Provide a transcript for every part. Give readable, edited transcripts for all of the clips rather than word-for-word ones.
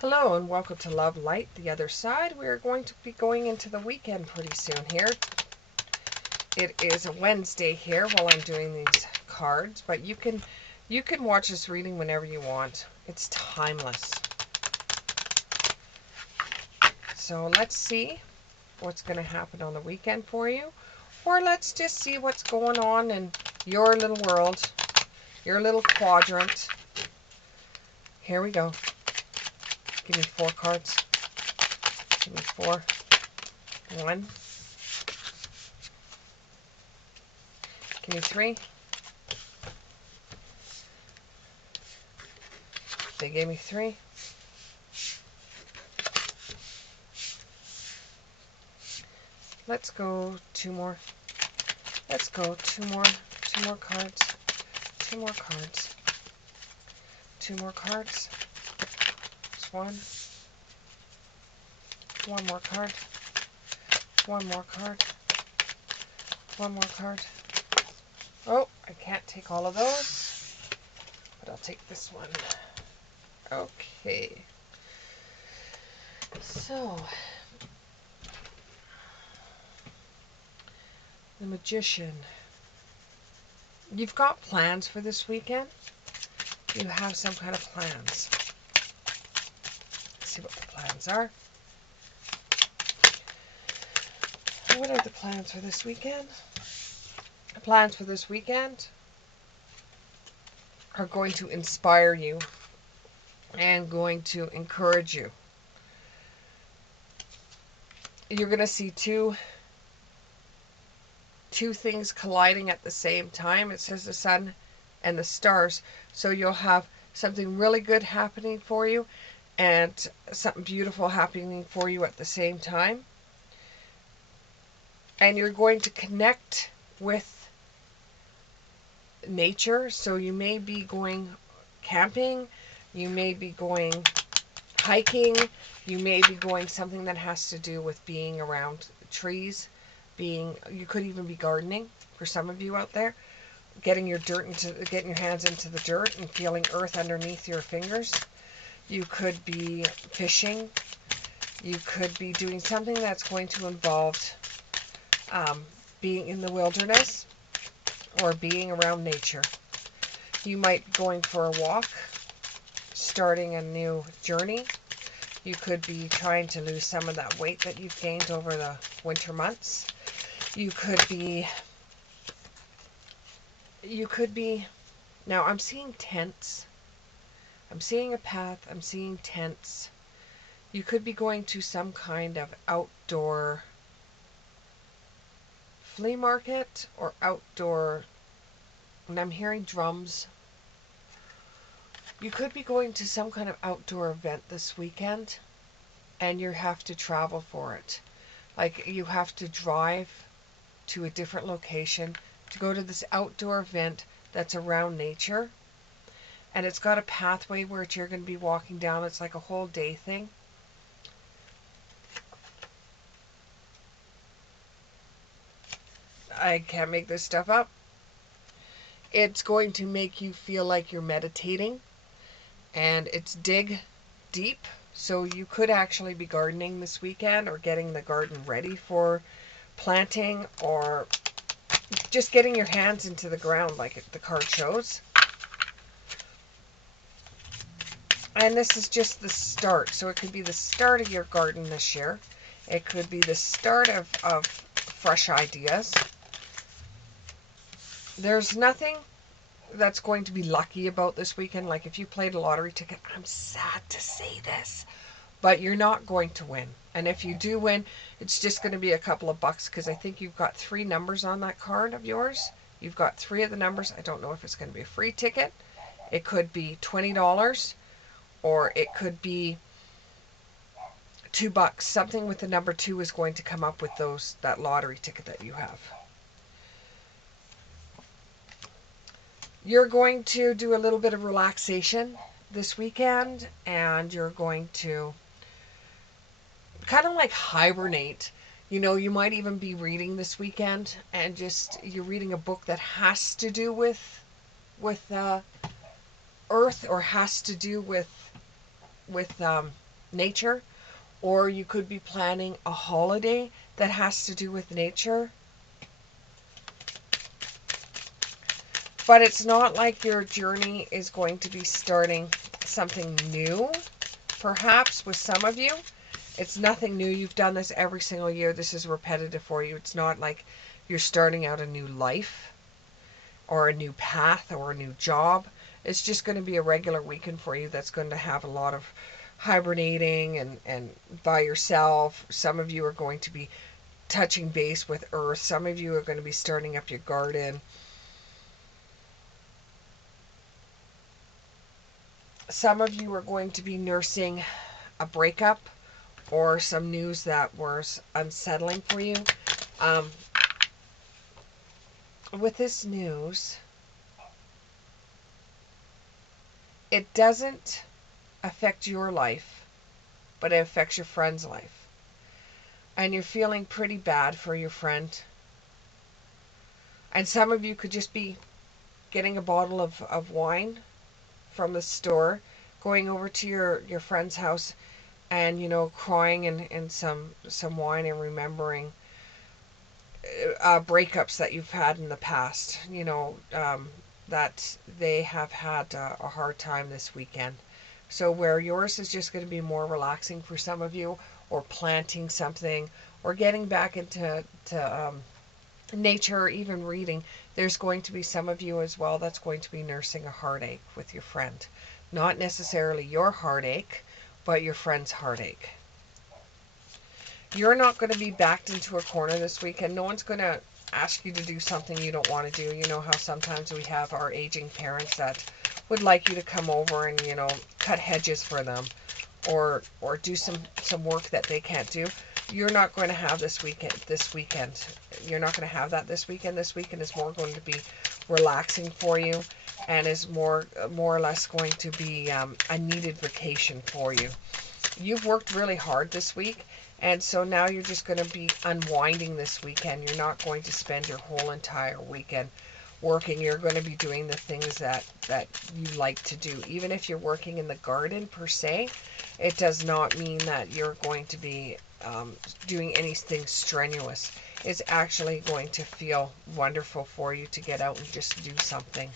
Hello and welcome to Love Light, the other side. We are going to be going into the weekend pretty soon here. It is a Wednesday here while I'm doing these cards, but you can watch this reading whenever you want. It's timeless. So let's see what's going to happen on the weekend for you, or let's just see what's going on in your little world, your little quadrant. Here we go. Give me 4 cards. Give me 4. 1. Give me 3. They gave me 3. Let's go 2 more. Let's go 2 more. 2 more cards. 2 more cards. 2 more cards. Just 1. 1 more card. 1 more card. 1 more card. Oh, I can't take all of those, but I'll take this one. Okay. So, the Magician. You've got plans for this weekend. You have some kind of plans. Let's see what the plans are. What are the plans for this weekend? The plans for this weekend are going to inspire you and going to encourage you. You're going to see two things colliding at the same time. It says the sun and the stars. So you'll have something really good happening for you and something beautiful happening for you at the same time. And you're going to connect with nature. So you may be going camping, you may be going hiking, you may be going something that has to do with being around trees, you could even be gardening for some of you out there, getting your hands into the dirt and feeling earth underneath your fingers. You could be fishing. You could be doing something that's going to involve being in the wilderness or being around nature. You might be going for a walk, starting a new journey. You could be trying to lose some of that weight that you've gained over the winter months. You could be, now I'm seeing tents. I'm seeing a path. I'm seeing tents. You could be going to some kind of outdoor flea market or outdoor, and I'm hearing drums. You could be going to some kind of outdoor event this weekend, and you have to travel for it. Like you have to drive to a different location to go to this outdoor event that's around nature. And it's got a pathway where you're going to be walking down. It's like a whole day thing. I can't make this stuff up. It's going to make you feel like you're meditating. And it's dig deep. So you could actually be gardening this weekend or getting the garden ready for planting or just getting your hands into the ground like the card shows. And this is just the start. So it could be the start of your garden this year. It could be the start of fresh ideas. There's nothing that's going to be lucky about this weekend. Like if you played a lottery ticket, I'm sad to say this, but you're not going to win. And if you do win, it's just going to be a couple of bucks because I think you've got 3 numbers on that card of yours. You've got 3 of the numbers. I don't know if it's going to be a free ticket. It could be $20 or it could be $2. Something with the number 2 is going to come up with that lottery ticket that you have. You're going to do a little bit of relaxation this weekend, and you're going to kind of like hibernate. You know, you might even be reading this weekend, and you're reading a book that has to do with Earth or has to do with nature, or you could be planning a holiday that has to do with nature. But it's not like your journey is going to be starting something new, perhaps with some of you. It's nothing new. You've done this every single year. This is repetitive for you. It's not like you're starting out a new life or a new path or a new job. It's just going to be a regular weekend for you that's going to have a lot of hibernating and by yourself. Some of you are going to be touching base with earth. Some of you are going to be starting up your garden. Some of you are going to be nursing a breakup or some news that was unsettling for you. Um, with this news, it doesn't affect your life, but it affects your friend's life. And you're feeling pretty bad for your friend. And some of you could just be getting a bottle of wine from the store, going over to your friend's house and, crying in some wine and remembering breakups that you've had in the past, that they have had a hard time this weekend. So where yours is just going to be more relaxing for some of you, or planting something, or getting back into nature, or even reading, there's going to be some of you as well that's going to be nursing a heartache with your friend. Not necessarily your heartache, but your friend's heartache. You're not going to be backed into a corner this weekend. No one's going to ask you to do something you don't want to do. You know how sometimes we have our aging parents that would like you to come over and, cut hedges for them, or do some work that they can't do. You're not going to have this weekend. You're not going to have that this weekend. This weekend is more going to be relaxing for you, and is more or less going to be a needed vacation for you. You've worked really hard this week, and so now you're just going to be unwinding this weekend. You're not going to spend your whole entire weekend working. You're going to be doing the things that you like to do. Even if you're working in the garden per se, it does not mean that you're going to be doing anything strenuous. It's actually going to feel wonderful for you to get out and just do something.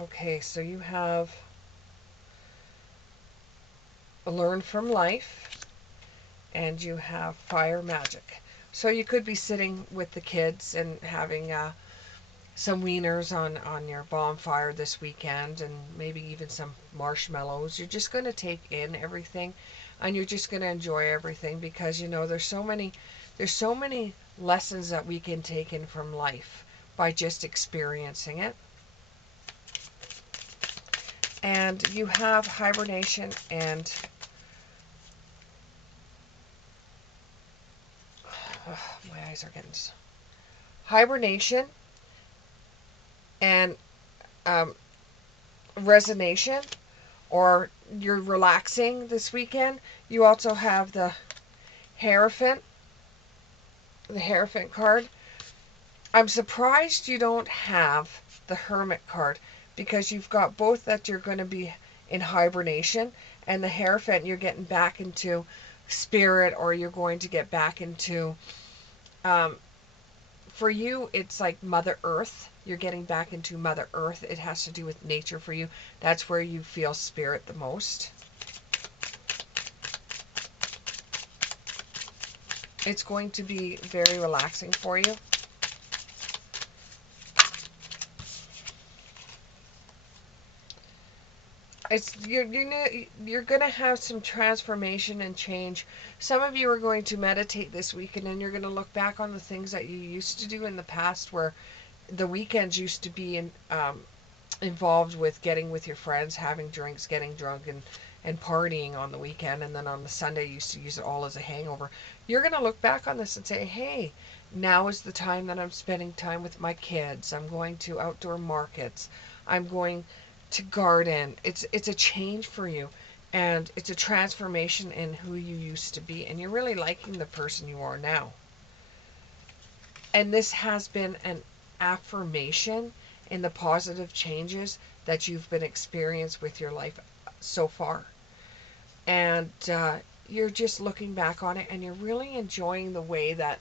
Okay, so you have learn from life, and you have fire magic. So you could be sitting with the kids and having some wieners on your bonfire this weekend, and maybe even some marshmallows. You're just going to take in everything, and you're just going to enjoy everything, because there's so many lessons that we can take in from life by just experiencing it. And you have hibernation and my eyes are getting hibernation and um, resonation, or you're relaxing this weekend. You also have the Hierophant, the Hierophant card. I'm surprised you don't have the Hermit card, because you've got both that you're going to be in hibernation, and the Hierophant you're getting back into spirit, or you're going to get back into for you, it's like Mother Earth. You're getting back into Mother Earth. It has to do with nature for you. That's where you feel spirit the most. It's going to be very relaxing for you. You're going to have some transformation and change. Some of you are going to meditate this weekend, and you're going to look back on the things that you used to do in the past, where the weekends used to be involved with getting with your friends, having drinks, getting drunk, and partying on the weekend, and then on the Sunday you used to use it all as a hangover. You're going to look back on this and say, hey, now is the time that I'm spending time with my kids. I'm going to outdoor markets. I'm going to garden. It's a change for you, and it's a transformation in who you used to be, and you're really liking the person you are now. And this has been an affirmation in the positive changes that you've been experienced with your life so far. And you're just looking back on it and you're really enjoying the way that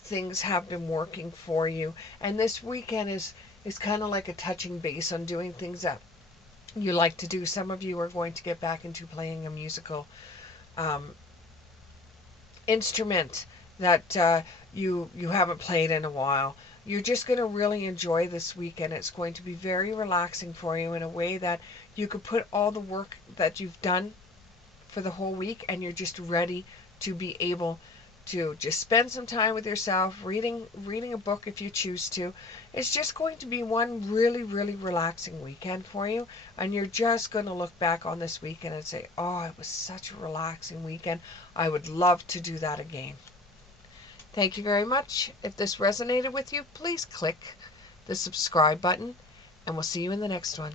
things have been working for you. And this weekend is kind of like a touching base on doing things that you like to do. Some of you are going to get back into playing a musical um, instrument that you haven't played in a while. You're just going to really enjoy this weekend. It's going to be very relaxing for you in a way that you could put all the work that you've done for the whole week and you're just ready to be able to just spend some time with yourself reading a book if you choose to. It's just going to be one really relaxing weekend for you, and you're just going to look back on this weekend and say, oh, it was such a relaxing weekend. I would love to do that again. Thank you very much. If this resonated with you, please click the subscribe button, and we'll see you in the next one.